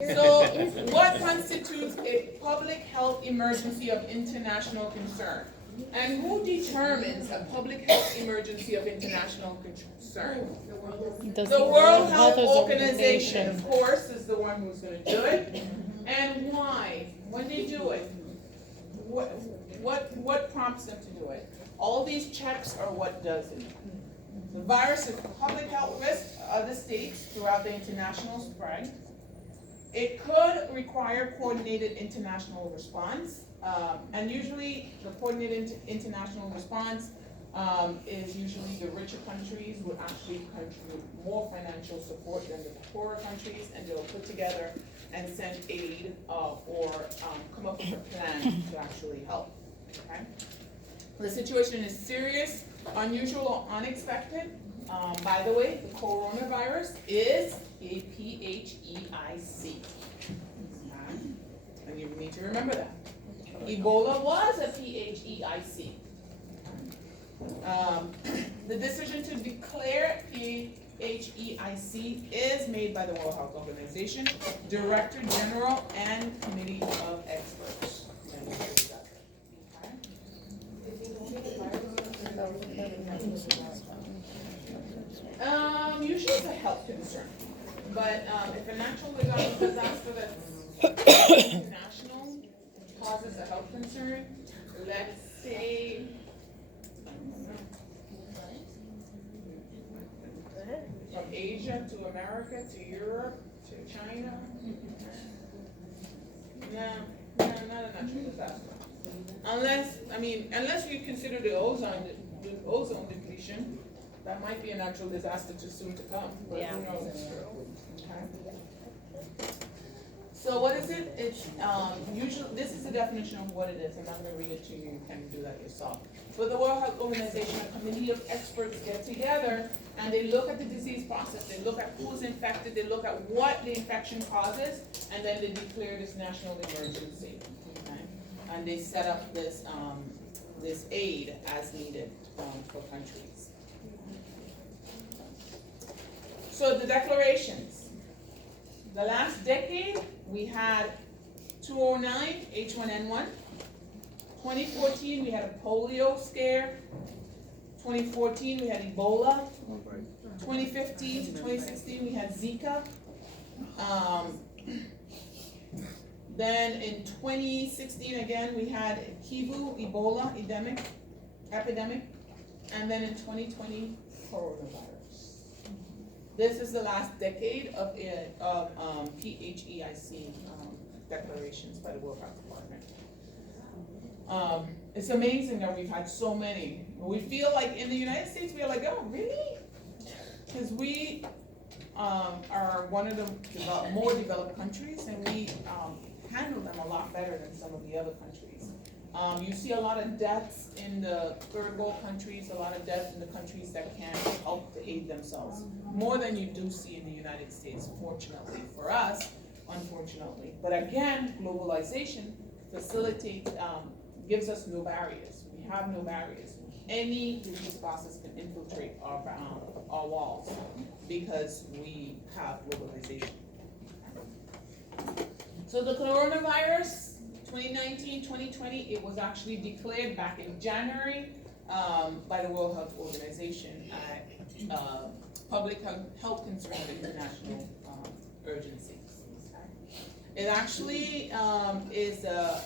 So, what constitutes a public health emergency of international concern? And who determines a public health emergency of international concern? The World Health Organization, of course, is the one who's going to do it. And why? When they do it, what prompts them to do it? All these checks are what does it. The virus is a public health risk of the states throughout the international spread. It could require coordinated international response, and usually the coordinated international response is usually the richer countries will actually contribute more financial support than the poorer countries, and they'll put together and send aid or come up with a plan to actually help. Okay? The situation is serious, unusual, or unexpected. By the way, the coronavirus is a PHEIC. And you need to remember that. Ebola was a PHEIC. The decision to declare PHEIC is made by the World Health Organization, Director General, and Committee of Experts. Usually it's a health concern, but if a natural disaster that's international causes a health concern, let's say from Asia to America to Europe to China, no, not a natural disaster. Unless you consider the ozone depletion. That might be a natural disaster too soon to come. But who knows? Okay. So what is it? It's usually, this is the definition of what it is. I'm not going to read it to you. You can do that yourself. But the World Health Organization, a committee of experts get together and they look at the disease process. They look at who's infected. They look at what the infection causes, and then they declare this national emergency. Okay? And they set up this this aid as needed for countries. So the declarations. The last decade, we had 2009, H1N1. 2014, we had a polio scare. 2014, we had Ebola. 2015 to 2016, we had Zika. Then in 2016, again, we had Kivu, Ebola epidemic. And then in 2020, coronavirus. This is the last decade of PHEIC declarations by the World Health Department. It's amazing that we've had so many. We feel like in the United States, we're like, oh, really? Because we are one of the more developed countries, and we handle them a lot better than some of the other countries. You see a lot of deaths in the third world countries, a lot of deaths in the countries that can't help to aid themselves, more than you do see in the United States, fortunately for us, unfortunately. But again, globalization facilitates, gives us no barriers. We have no barriers. Any disease process can infiltrate our walls because we have globalization. So the coronavirus, 2019, 2020, it was actually declared back in January by the World Health Organization public health concern of international urgency. It actually is a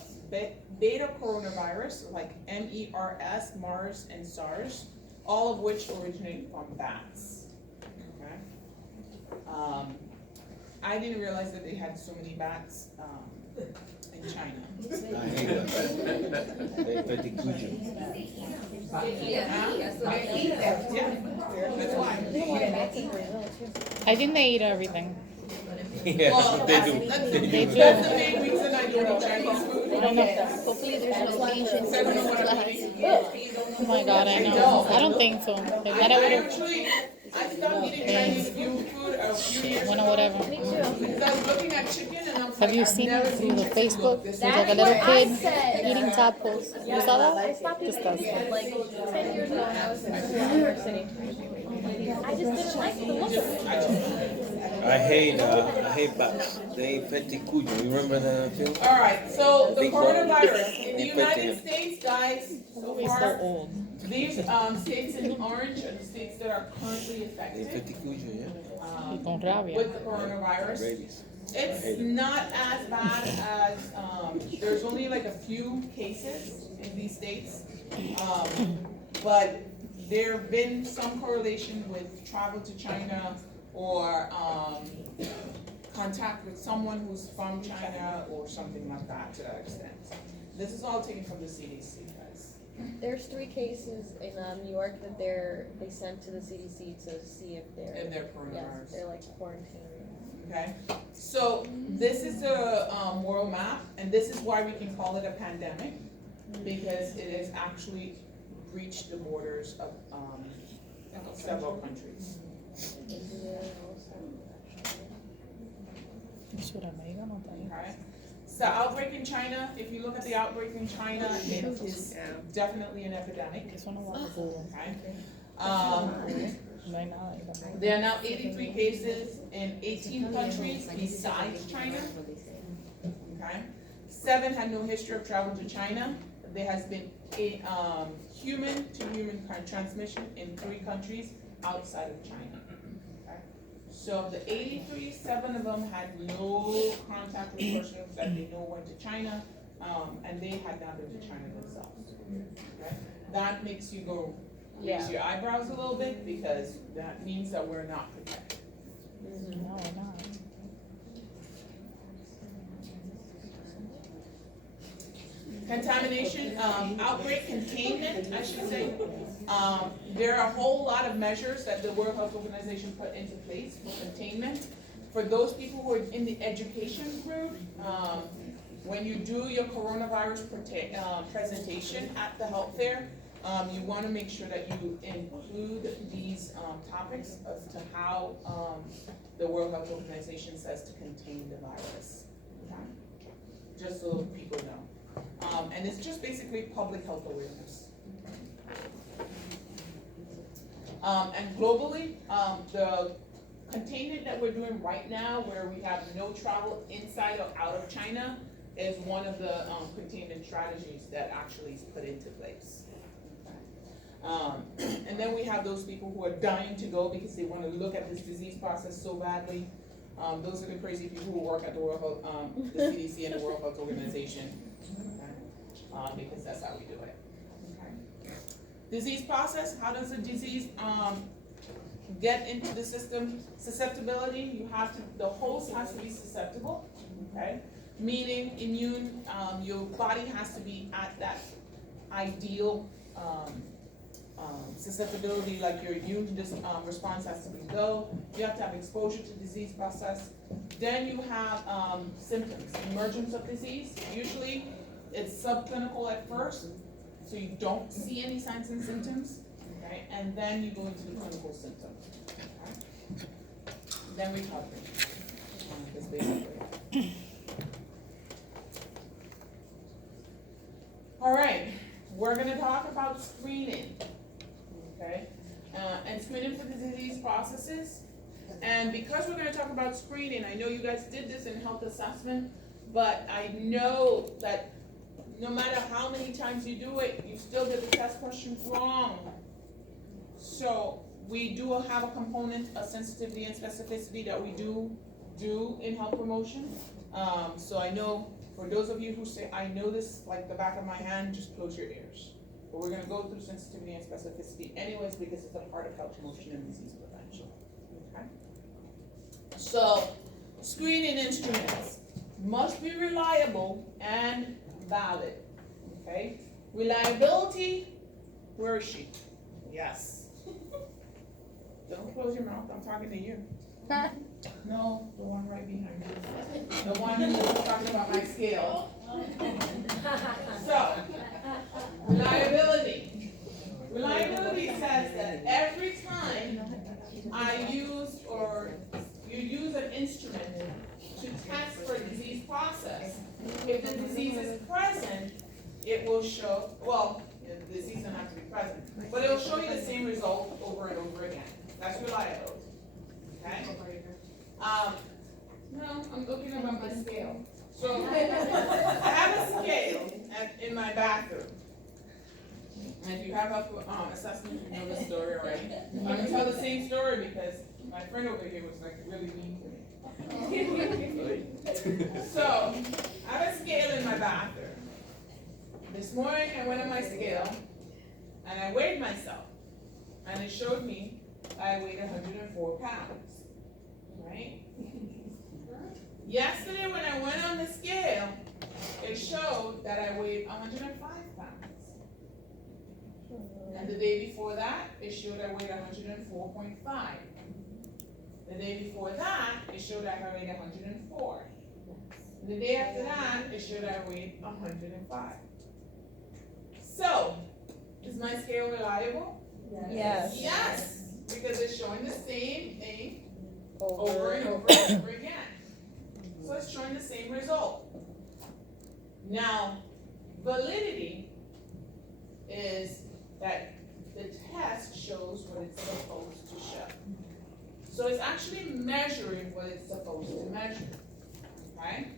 beta coronavirus, like MERS, MARS, and SARS, all of which originate from bats. Okay. I didn't realize that they had so many bats in China. I hate them. They're pretty cute. That's why. I think they eat everything. Yeah, Well, they do. They do. That's the main reason I don't eat Chinese food. I don't know. Hopefully there's no Asians I don't in know this what I'm class. eating. Oh my god, I know. I don't think so. If that I stopped eating Chinese food a few years One ago. or whatever. Because I was looking at chicken and I was Have like, you I've seen never it through the chicken Facebook? look this There's way. like a little kid said, eating tacos. You saw that? I stopped eating Disgusting. like 10 years ago when I was in New York City. I just didn't like the look of it. I hate bats. They infected Cuyo. You remember that film? All right, so the Big bug. coronavirus in the Infected United him. States, guys, so He's so far, old. these states in orange are the states that are currently They affected infected Cuyo, yeah. Y con rabia. with the coronavirus. Rabies. It's not as bad as, there's only like a few cases in these states. But there have been some correlation with travel to China or, contact with someone who's from China or something like that to that extent. This is all taken from the CDC, guys. There's 3 cases in New York that they sent to the CDC to see if they're, In their yes, coronavirus. they're like quarantined. Okay, so this is the world map, and this is why we can call it a pandemic, because it has actually breached the borders of several countries. Sudamérica no está ahí. Okay, so outbreak in China. If you look at the outbreak in China, it is definitely an epidemic. Eso no va a Google. Okay, No hay nada ahí tampoco. there are now 83 cases in 18 countries besides China. Okay, 7 had no history of travel to China. There has been a human-to-human transmission in 3 countries outside of China. Okay? So of the 83, 7 of them had no contact with persons that they know went to China, and they had not been to China themselves. Okay? That makes you go raise your eyebrows a little bit, because that means that we're not protected. No, we're not. Contamination, outbreak containment, I should say. There are a whole lot of measures that the World Health Organization put into place for containment. For those people who are in the education group, when you do your coronavirus presentation at the health fair, you want to make sure that you include these topics as to how the World Health Organization says to contain the virus. Okay? Just so people know. And it's just basically public health awareness. And globally, the containment that we're doing right now, where we have no travel inside or out of China, is one of the containment strategies that actually is put into place. And then we have those people who are dying to go because they want to look at this disease process so badly. Those are the crazy people who work at the World Health, the CDC and the World Health Organization. Because that's how we do it. Okay. Disease process, how does the disease get into the system? Susceptibility, you have to, the host has to be susceptible, okay? Meaning immune, your body has to be at that ideal susceptibility, like your immune response has to be low. You have to have exposure to disease process. Then you have symptoms, emergence of disease. Usually it's subclinical at first, so you don't see any signs and symptoms, okay? And then you go into the clinical symptoms, okay? Then recovery, that's basically. All right, we're gonna talk about screening, okay? And screening for the disease processes. And because we're gonna talk about screening, I know you guys did this in health assessment, but I know that no matter how many times you do it, you still get the test questions wrong. So we do have a component of sensitivity and specificity that we do in health promotion. So I know for those of you who say, I know this like the back of my hand, just close your ears. But we're gonna go through sensitivity and specificity anyways, because it's a part of health promotion and disease prevention. Okay? So screening instruments must be reliable and valid, okay? Reliability, where is she? Yes. Don't close your mouth, I'm talking to you. No, the one right behind you. The one who was talking about my scale. So, reliability. Reliability says that every time I use or you use an instrument to test for disease process, if the disease is present, it will show, well, the disease doesn't have to be present, but it'll show you the same result over and over again. That's reliability, okay? No, I'm looking up on my scale. So, I have a scale in my bathroom. And if you have a, assessment, you know the story already. I'm gonna tell the same story because my friend over here was like really mean to me. So, I have a scale in my bathroom. This morning I went on my scale and I weighed myself. And it showed me I weighed 104 pounds, right? Yesterday when I went on the scale, it showed that I weighed 105 pounds. And the day before that, it showed I weighed 104.5. The day before that, it showed I weighed 104. The day after that, it showed I weighed 105. So, is my scale reliable? Yes. Yes, because it's showing the same thing over Over. and over and over again. So it's showing the same result. Now, validity is that the test shows what it's supposed to show. So it's actually measuring what it's supposed to measure, okay?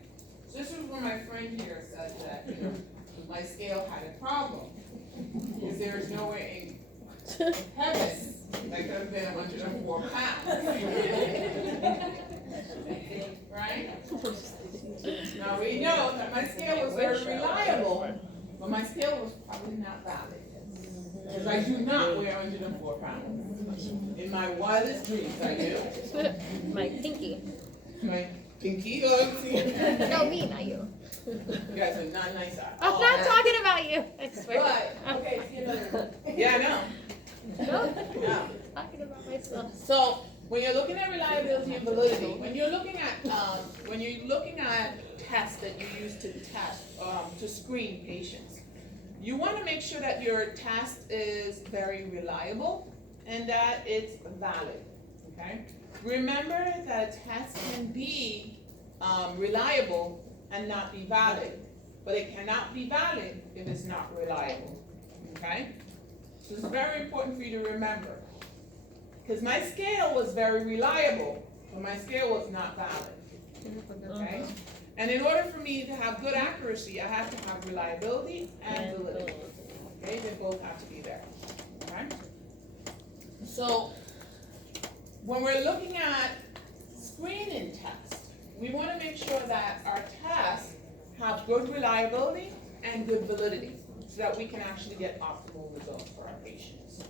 So this is where my friend here said that, you know, my scale had a problem. Because there is no way in heaven that could have been 104 pounds. Right? Now we know that my scale was very reliable, but my scale was probably not valid. Because I do not weigh 104 pounds. In my wildest dreams, I do. My pinky. My pinky goes. No, me, not you. You guys are not nice at I'm all. not talking about you. I swear. But, okay, see another one. Yeah, I know. No, Yeah. I'm talking about myself. So when you're looking at reliability and validity, when you're looking at tests that you use to test to screen patients, you want to make sure that your test is very reliable and that it's valid. Okay. Remember that a test can be reliable and not be valid, but it cannot be valid if it's not reliable. Okay. So it's very important for you to remember. Because my scale was very reliable, but my scale was not valid, okay? And in order for me to have good accuracy, I have to have reliability and validity, okay? They both have to be there, okay? So, when we're looking at screening tests, we want to make sure that our tests have good reliability and good validity, so that we can actually get optimal results for our patients.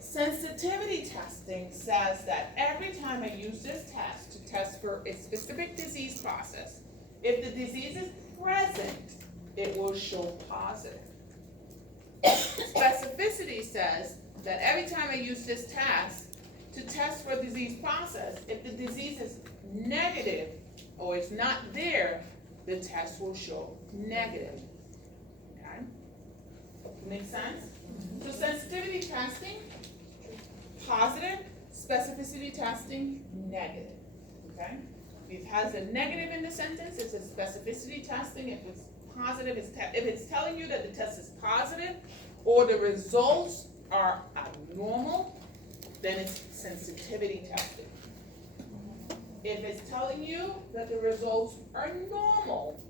Sensitivity testing says that every time I use this test to test for a specific disease process, if the disease is present, it will show positive. Specificity says that every time I use this test to test for a disease process, if the disease is negative or it's not there, the test will show negative. Okay? Make sense? So sensitivity testing, positive, specificity testing, negative, okay? If it has a negative in the sentence, it's a specificity testing. If it's positive, if it's telling you that the test is positive or the results are abnormal, then it's sensitivity testing. If it's telling you that the results are normal,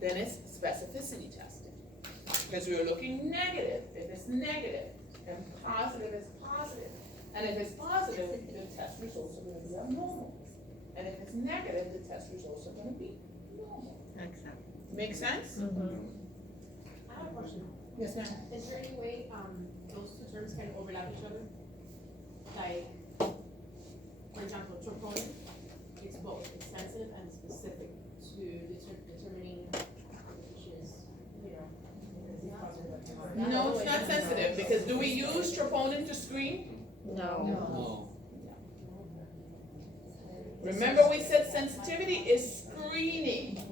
then it's specificity testing. Because we're looking negative, if it's negative, and positive is positive. And if it's positive, the test results are going to be abnormal. And if it's negative, the test results are going to be normal. Make sense? I have a question. Yes, ma'am. Is there any way, those two terms can overlap each other? Like, for example, troponin, it's both, it's sensitive and specific to determining which is, you know. No, it's not sensitive, because do we use troponin to screen? No. No. Remember we said sensitivity is screening.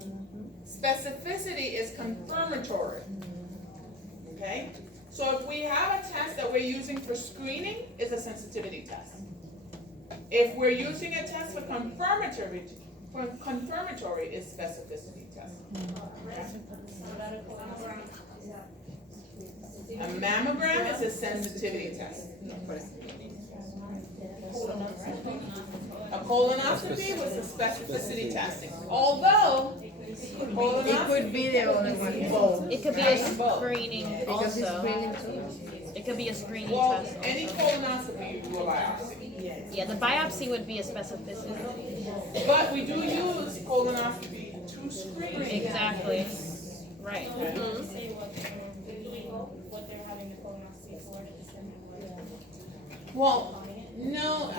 Specificity is confirmatory. Okay? So if we have a test that we're using for screening, it's a sensitivity test. If we're using a test for confirmatory, it's specificity test. A mammogram is a sensitivity test. A colonoscopy was the specificity testing, although colonoscopy. be the only one. Both. It could be a screening also. It could be a screening Well, test. any colonoscopy, you do a biopsy. Yeah, the biopsy would be a specificity. But we do use colonoscopy to screen. Exactly. Right. Say what they're having the colonoscopy for. Well, no,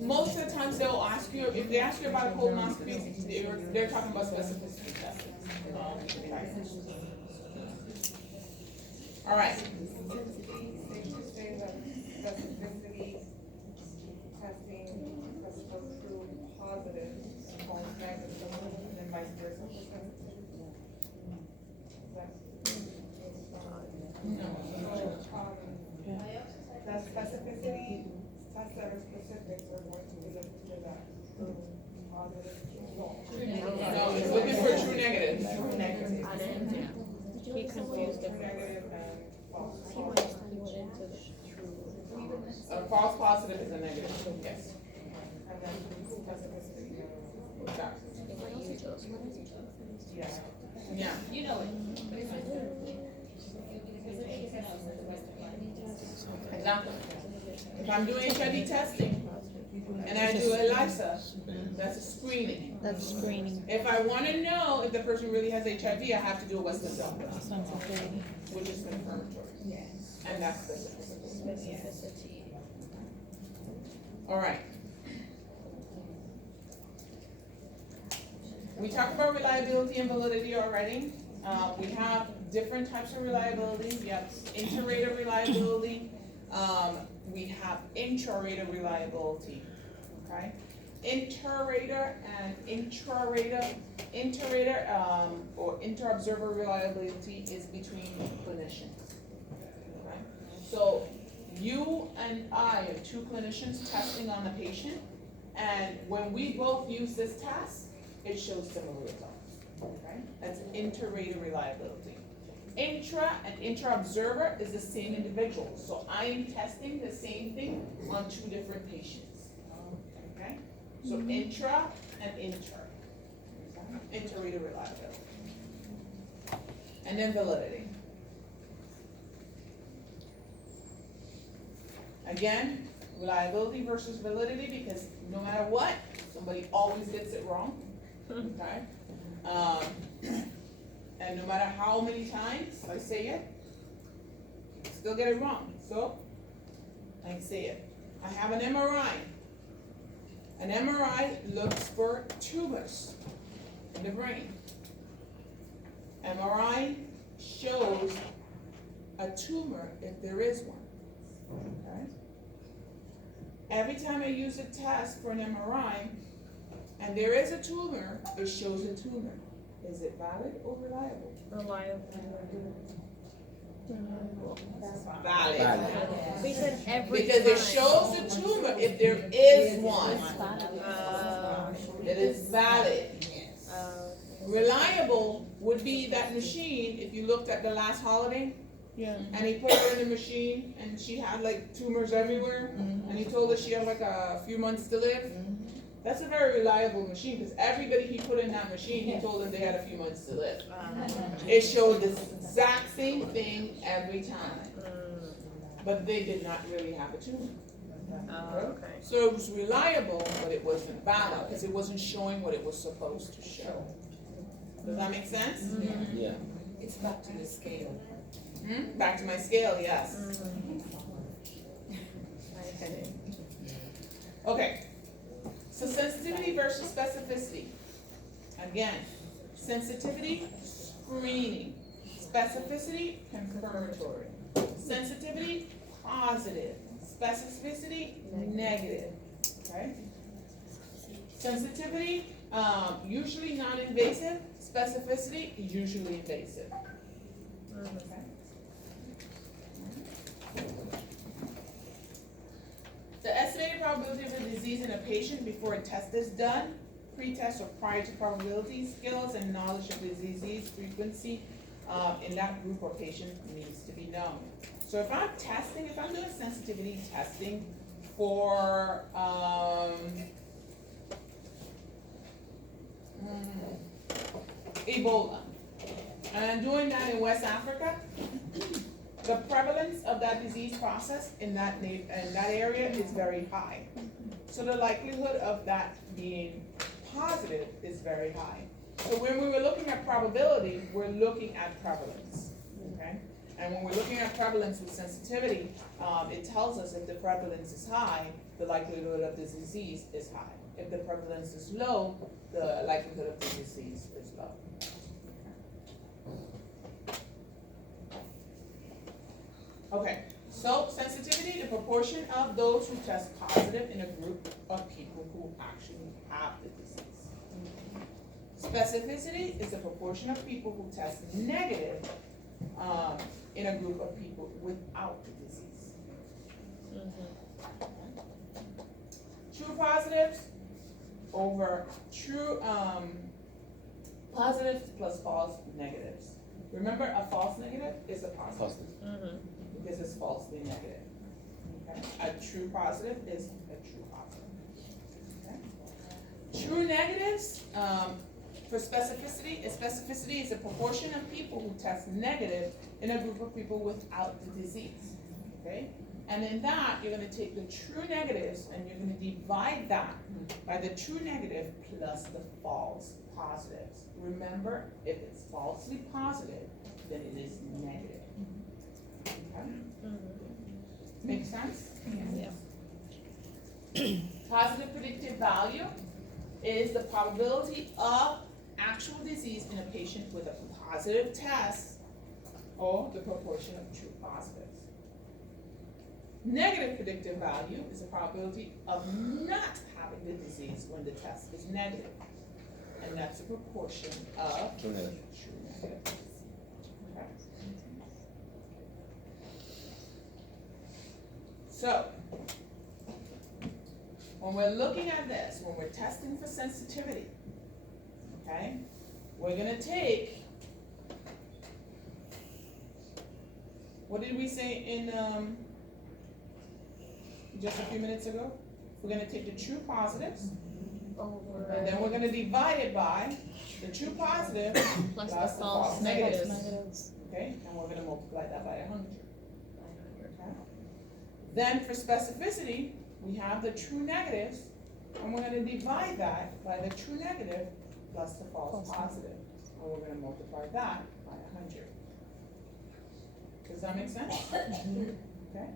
most of the times they'll ask you, if they ask you about a colonoscopy, they're talking about specificity testing. All right, Safe to say that specificity testing as opposed to positive, false negative, and then vice versa for sensitivity? Is that- no, The specificity, tests that are specific are going to be looking for that positive, false. no, it's looking for true negative. True negative. He confused True it. negative and false. He went into the true. A false positive is a negative, yes. And then specificity. Exactly. He might use those. Yeah. Yeah. You know it. Exactly. If I'm doing HIV testing and I do ELISA, that's a screening. That's screening. If I wanna know if the person really has HIV, I have to do a Western blot, Sensitivity. which is confirmatory. And that's specificity. Specificity. All right. We talked about reliability and validity already. We have different types of reliability. We have inter-rater reliability. We have intra-rater reliability, okay? Inter-rater and intra-rater, or inter-observer reliability is between clinicians, okay? So you and I are two clinicians testing on a patient, and when we both use this test, it shows similar results, okay? That's inter-rater reliability. Intra and intra-observer is the same individual, so I am testing the same thing on two different patients, okay? So intra and inter-rater reliability. And then validity. Again, reliability versus validity, because no matter what, somebody always gets it wrong, okay? And no matter how many times I say it, still get it wrong. So, I can say it. I have an MRI. An MRI looks for tumors in the brain. MRI shows a tumor if there is one. Okay? Every time I use a test for an MRI, and there is a tumor, it shows a tumor. Is it valid or reliable? Valid. We said every Because it time. shows the tumor if there is one. It is valid. Reliable would be that machine, if you looked at The Last Holiday, Yeah. and he put her in the machine, and she had like tumors everywhere, and he told her she had like a few months to live. That's a very reliable machine, because everybody he put in that machine, he told them they had a few months to live. It showed the exact same thing every time, but they did not really have a tumor. Okay. So it was reliable, but it wasn't valid, because it wasn't showing what it was supposed to show. Does that make sense? Yeah. It's back to the scale. Back to my scale, yes. Okay, so sensitivity versus specificity. Again, sensitivity, screening. Specificity, confirmatory. Sensitivity, positive. Specificity, negative. Okay? Sensitivity, usually non-invasive. Specificity, usually invasive. Okay? The estimated probability of a disease in a patient before a test is done, pre-test or prior to probability, skills and knowledge of the disease frequency in that group or patient needs to be known. So if I'm testing, if I'm doing sensitivity testing for Ebola. And doing that in West Africa, the prevalence of that disease process in that area is very high. So the likelihood of that being positive is very high. So when we were looking at probability, we're looking at prevalence, okay? And when we're looking at prevalence with sensitivity, it tells us if the prevalence is high, the likelihood of the disease is high. If the prevalence is low, the likelihood of the disease is low. Okay, so sensitivity, the proportion of those who test positive in a group of people who actually have the disease. Specificity is the proportion of people who test negative in a group of people without the disease. True positives over true positives plus false negatives. Remember, a false negative is a positive. Because it's falsely negative. Okay? A true positive is a true positive. Okay? True negatives, for specificity is a proportion of people who test negative in a group of people without the disease. Okay? And in that, you're gonna take the true negatives and you're gonna divide that by the true negative plus the false positives. Remember, if it's falsely positive, then it is negative. Okay? Make sense? Yeah. Positive predictive value is the probability of actual disease in a patient with a positive test, or the proportion of true positives. Negative predictive value is the probability of not having the disease when the test is negative. And that's the proportion of True negative. true negative. Okay? So, when we're looking at this, when we're testing for sensitivity, okay, we're gonna take, what did we say in, just a few minutes ago? We're gonna take the true positives, and then we're gonna divide it by the true positive Plus plus the false negatives. Negatives. Okay, and we're gonna multiply that by 100. Okay? Then for specificity, we have the true negatives, and we're gonna divide that by the true negative plus the false positive. And we're gonna multiply that by 100. Does that make sense? Okay?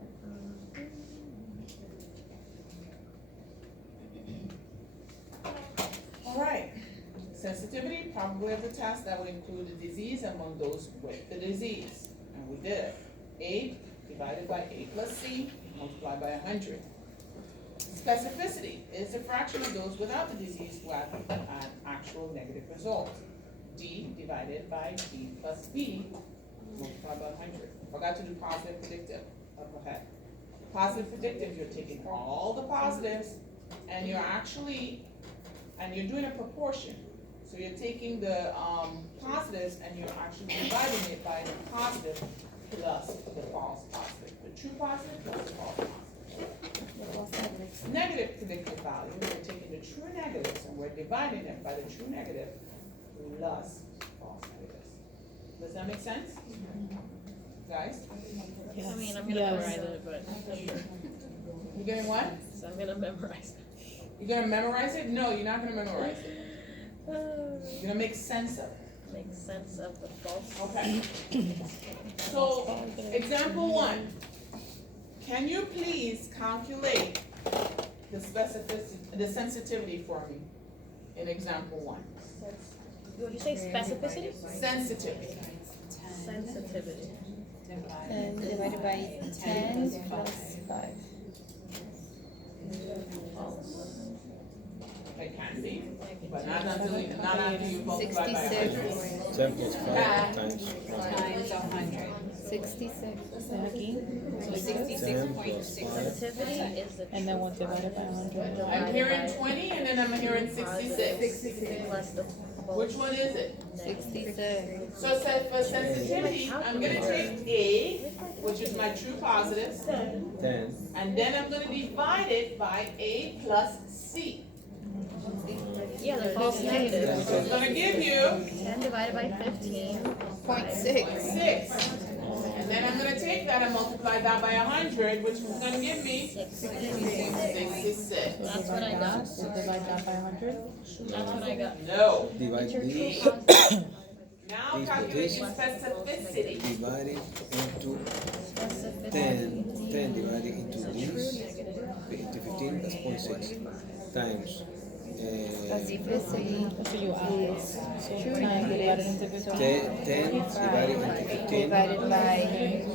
All right. Sensitivity, probability of the test, that would include the disease among those with the disease. And we did it. A divided by A plus C, multiplied by 100. Specificity is the fraction of those without the disease who have an actual negative result. D divided by D plus B, multiplied by 100. Forgot to do positive predictive, up ahead. Positive predictive, you're taking all the positives, and you're doing a proportion. So you're taking the positives and you're actually dividing it by the positive plus the false positive. The true positive plus the false positive. Negative predictive value, we're taking the true negatives and we're dividing it by the true negative plus false negatives. Does that make sense? Guys? I mean, I'm gonna Yes. memorize it, but, You getting what? so I'm gonna memorize You're gonna memorize it? No, you're not gonna memorize it. it. You're gonna make sense of it. Make sense of the false. Okay. So, example 1. Can you please calculate the specificity, the sensitivity for me in example 1? Did you say specificity? Sensitivity. Sensitivity. 10 divided by 10 plus 5. It can be, but not until you multiply by 100. 10 plus 5 times 100. Times 100. 66. So 66.6. Sensitivity is the. And then 1 divided by 100. I'm hearing 20 and then I'm hearing 66. Plus the. Which one is it? 66. So it said for sensitivity, I'm gonna take A, which is my true positives, 10. and then I'm gonna divide it by A plus C. Yeah, the false negative. So it's gonna give you 10 divided by 15. 0.6. 6. And then I'm gonna take that and multiply that by 100, which is gonna give me 66. That's what I got. Divide that by 100. That's what I got. No. Divide this, Now This calculating with specificity. divide it into 10, 10 divided into this, into 15, that's 0.6, times, Specificity So you add this. So 9 divided into 15. 10 divided into 15, divided by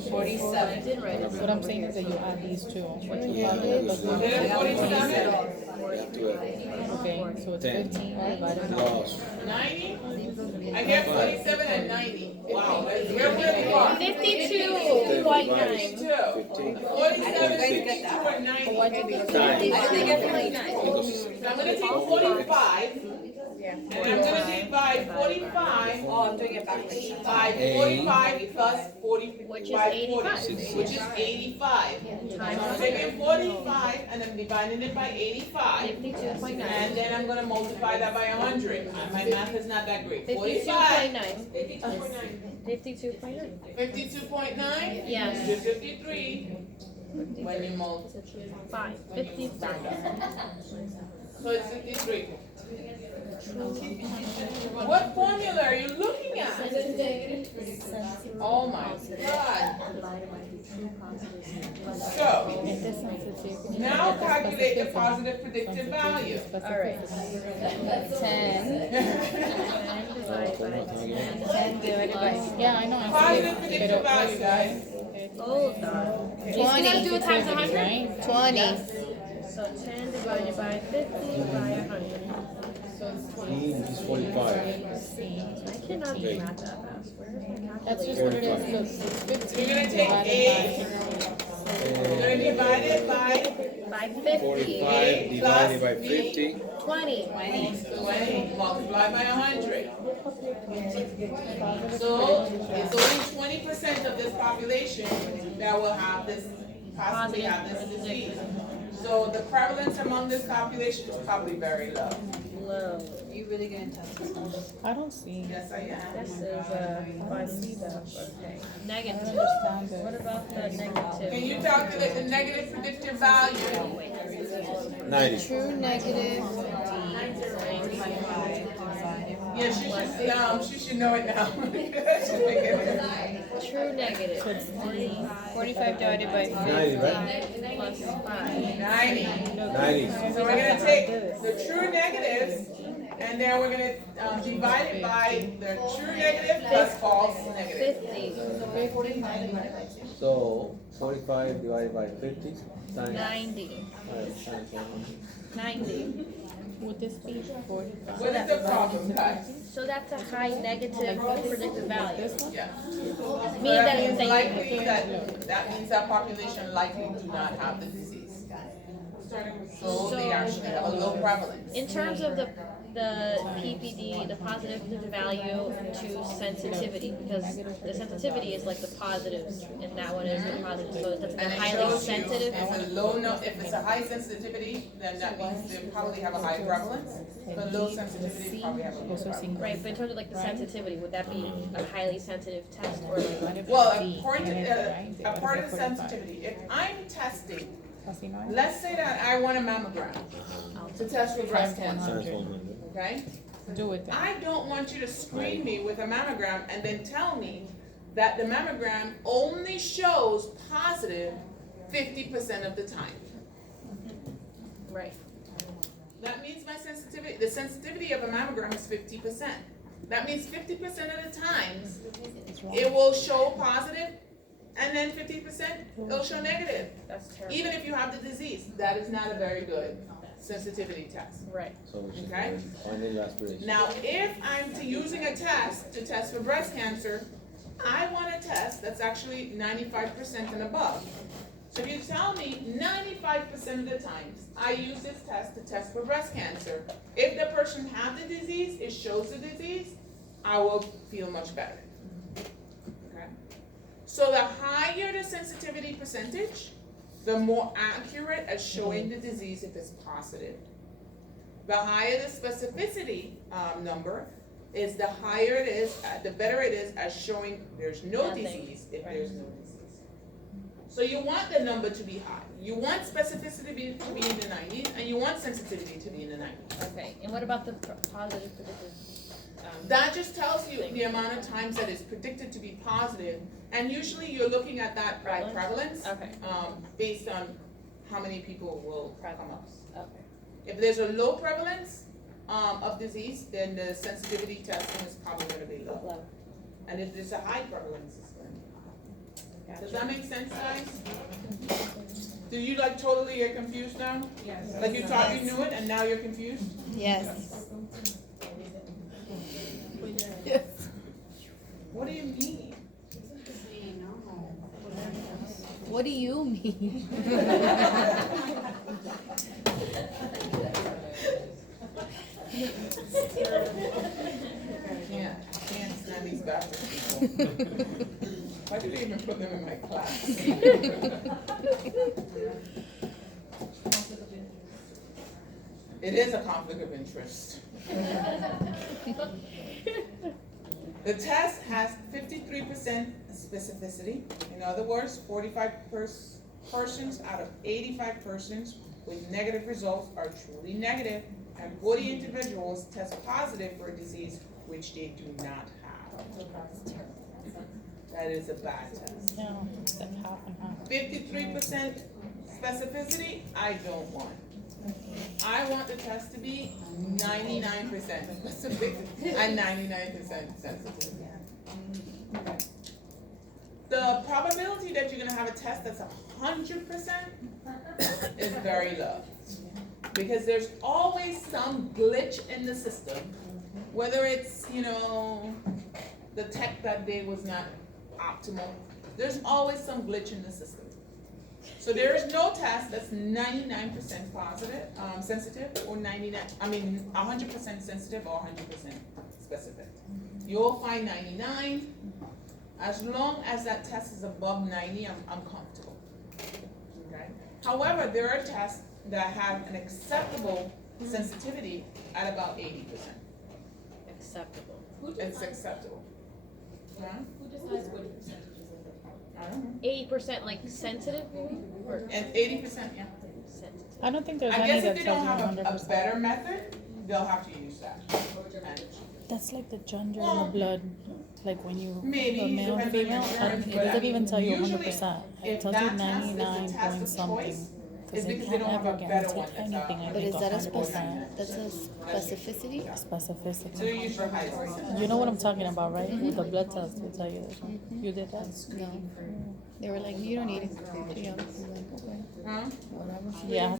47. I did write it. What I'm saying is that you add these two. Yeah, Positive plus because Did it 47? we have to add Okay, so it's 10 15 divided by plus 90? I get 47 and 90. Wow, that's where we are. 52.9. 52. 15, 47, 52, and 90. times, So I'm gonna take 45, and I'm gonna divide 45 by 45 plus 40 Which is by 85. 40, which is 85. So I'm taking 45 and I'm dividing it by 85. 52.9. And then I'm gonna multiply that by 100. My math is not that great. 45, 52.9. 52.9. 52.9? Yes. It's 53 when you multiply. 55. So it's 53. What formula are you looking at? Oh my God. So, this sensitivity. now calculate the positive predictive value. Alright. 10. 10 divided by 10. 10 divided by Yeah, I know. I see Positive it. predictive Pero, value, guys. Hold on. 20. Do it times 100? Right? 20. So 10 divided by 50 by 100. this is 45. I cannot do math that fast. Where is my That's just calculator? what it is. Look, it's 15 You're gonna take divided 8. You're gonna divide it by By 50. 45 divided by 50, 20. 20, multiply by 100. So, it's only 20% of this population that will have this, possibly have this disease. So the prevalence among this population is probably very low. Low. I don't see. Yes, I am. This is, I see that, okay. I Negative. don't understand it. What about the Can negative? you calculate the negative predictive value? 90. True negative. Yeah, she should know it now. True negative. 45 divided by 90, right? Plus 5. 90. 90. So we're gonna take the true negatives, and then we're gonna divide it by the true negative plus false negative. 50. So 45 divided by 50 times 90. times 100. 90. Would this be 45? What is the problem, guys? So that's a high negative predictive value. Yeah. So Mean that that means they- likely that means that population likely do not have the disease. So they actually have a low prevalence. In terms of the PPD, the positive predictive value to sensitivity, because the sensitivity is like the positives, and that one is the positive, so that's the And it highly shows you sensitive. if a low if it's a high sensitivity, then that means they probably have a high prevalence. But low sensitivity probably have a low Also prevalence. seeing Right, but in terms of like the sensitivity, would that be a highly sensitive test or like? Well, according to, a part of sensitivity, if I'm testing, Así no es. let's say that I want a mammogram to test for breast Times cancer, 100. okay? Do it then. I don't want you to screen me with a mammogram and then tell me that the mammogram only shows positive 50% of the time. Right. That means my sensitivity, the sensitivity of a mammogram is 50%. That means 50% of the times, it will show positive, and then 50%, it'll show negative. That's terrible. Even if you have the disease, that is not a very good sensitivity test. Right. So we should Okay. final aspiration. Now, if I'm using a test to test for breast cancer, I want a test that's actually 95% and above. So if you tell me 95% of the times I use this test to test for breast cancer, if the person has the disease, it shows the disease, I will feel much better. Okay? So the higher the sensitivity percentage, the more accurate at showing the disease if it's positive. The higher the specificity number, is the higher it is, the better it is at showing there's no Nothing. disease, if Right. there's no disease. So you want the number to be high. You want specificity to be in the 90s, and you want sensitivity to be in the 90s. Okay, and what about the positive predictive? That just tells you the amount of times that it's predicted to be positive, and usually you're looking at that by prevalence, Okay, based on how many people will come up. okay. If there's a low prevalence, of disease, then the sensitivity testing is probably gonna be low. Low. And if there's a high prevalence, it's gonna be high. Does that make sense, guys? Do you like totally get confused now? Yes. Like you thought you knew it and now you're confused? Yes. What do you mean? What do you mean? Can't stand these Baptist people. Why did they even put them in my class? It is a conflict of interest. The test has 53% specificity. In other words, 45 persons out of 85 persons with negative results are truly negative, and 40 individuals test positive for a disease which they do not have. That is a bad test. No, it's like half and half. 53% specificity, I don't want. I want the test to be 99% specific and 99% sensitive. The probability that you're gonna have a test that's 100% is very low. Because there's always some glitch in the system, whether it's, the tech that day was not optimal, there's always some glitch in the system. So there is no test that's 99% positive, sensitive, or 100% sensitive or 100% specific. You'll find 99. As long as that test is above 90, I'm comfortable. Okay. However, there are tests that have an acceptable sensitivity at about 80%. Acceptable. It's acceptable. Huh? Who decides what percentages of the? I don't know. 80% like sensitive, or And 80%, yeah. sensitive? I don't think there's I any guess if that they tells don't you have hundred a percent. better method, they'll have to use that. And That's like the gender in the blood, like when you Maybe, the male and depends on your female, insurance, and it but I doesn't mean, even tell you usually, 100%. It if tells you that test is the 99 test point of something. choice, Because it's they because they can't don't have ever a better guarantee one that's anything. I But think is that a 100%. that's a specificity? So you Specificity. use your highest percent. You know what I'm talking about, right? With the blood test, will tell you this one. You did that? No. They were like, you don't need it. I'm like, okay, Huh? whatever. Yeah.